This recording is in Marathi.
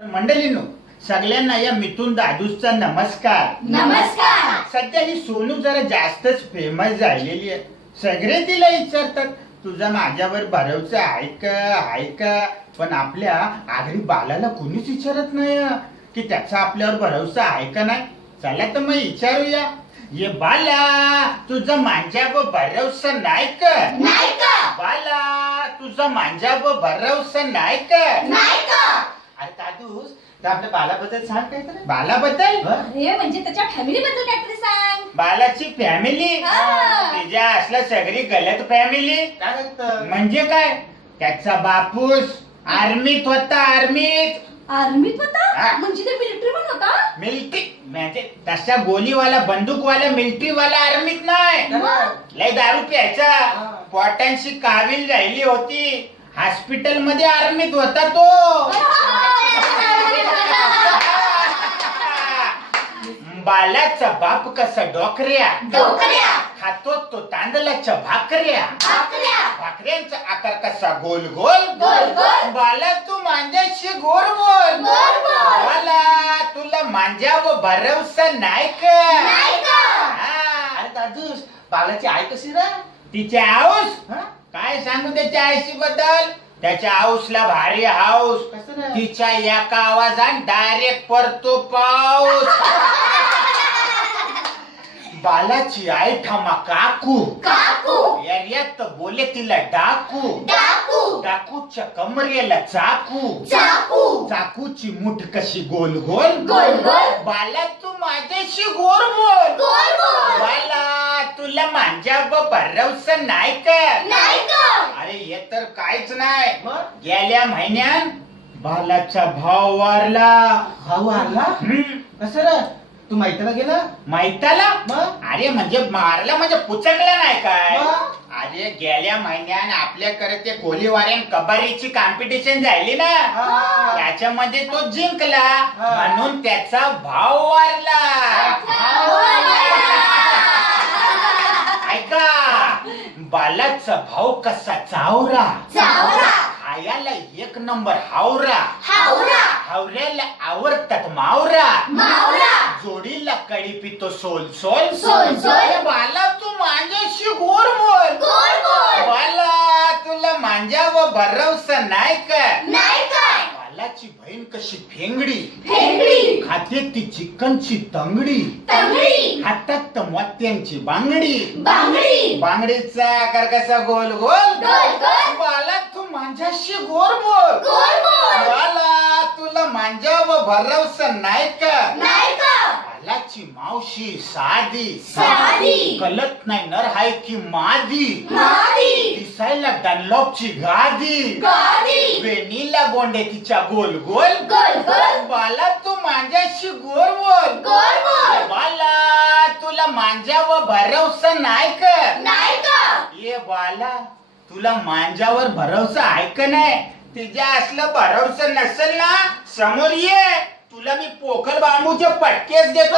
मंडळींनो, सगळ्यांना या मिथुन दादूचा नमस्कार. नमस्कार. सध्या ही सोनू जरा जास्तच फेमस झालेली आहे. सगळे तिला विचारतात तुझा माझ्यावर भरोसा आहे का, पण आपल्या आगरी बालाला कुणीच विचारत नाही की त्याचा आपल्यावर भरोसा आहे का नाही. चला तर मग विचारूया. ये बाला, तुझा माझ्यावर भरोसा नाही का? नाही का? बाला, तुझा माझ्यावर भरोसा नाही का? नाही का? अरे दादूस, तर आपल्या बालाबद्दल सांग काहीतरी. बालाबद्दल? अरे म्हणजे त्याच्या फॅमिली बद्दल काहीतरी सांग. बालाची फॅमिली तिच्या असल्या सगळी गलत फॅमिली. म्हणजे काय? त्याचा बापूस आर्मीत होता. आर्मीत होता? हा. म्हणजे ते मिलिटरी पण होता? मिलिटरी म्हणजे तसा गोलीवाला बंदूकवाला मिलिटरीवाला आर्मीत नाही. लय दारू प्यायचा, पोटांशी कावील राहिली होती. हॉस्पिटल मध्ये आर्मीत होता तो. बालाचा बाप कसा डोकऱ्या खातो तो तांदळाच्या भाकऱ्यांचा आकार कसा गोल गोल. बाला तू माझ्याशी गोर बोल. बाला, तुला माझ्यावर भरोसा नाही का? अरे दादूस, बालाची आई कशी रे? तिच्या आऊस काय सांगू त्याच्या आईशी बद्दल. त्याच्या आऊसला भारी हाऊस. कसं रे? तिच्या एका आवाजात डायरेक्ट पडतो पाऊस. बालाची आई ठामा काकू. एरियात बोले तिला डाकू. डाकूच्या कमरेला चाकू. चाकूची मुठ कशी गोल गोल. बाला तू माझ्याशी गोर बोल. बाला, तुला माझ्यावर भरोसा नाही का? अरे हे तर काहीच नाही. मग? गेल्या महिन्यात बालाचा भाव वारला. भाऊ आला? कसं रे? तू माहितीला गेला? माहिताला? मग? अरे म्हणजे मारला म्हणजे पुचकला नाही काय? मग? अरे गेल्या महिन्यात आपल्याकडे ते कोलीवाऱ्यान कबारीची कॉम्पिटिशन झाली ना, त्याच्यामध्ये तो जिंकला म्हणून त्याचा भाव वारला. ऐका, बालाचा भाऊ कसा चावरा. खायाला एक नंबर हावरा. हावऱ्याला आवडतात मावरा. जोडीला कडी पितो सोल सोल. अरे बाला, तू माझ्याशी गोर बोल. बाला, तुला माझ्यावर भरोसा नाही का? बालाची बहीण कशी फेंगडी. खाते ती चिकनची तंगडी. हातात मोत्यांची बांगडी. बांगडीचा आकार कसा गोल गोल. बाला, तू माझ्याशी गोर बोल. बाला, तुला माझ्यावर भरोसा नाही का? बालाची मावशी साधी. कलत नाही नर हाय की मादी. दिसायला डनलॉपची गादी. वेणीला गोंडे तिच्या गोल गोल. बाला, तू माझ्याशी गोर बोल. बाला, तुला माझ्यावर भरोसा नाही का? ये बाला, तुला माझ्यावर भरोसा आहे का नाही? तिच्या असलं भरोसा नसेल ना, समोर ये, तुला मी पोखल बांबूचे पटकेच देतो.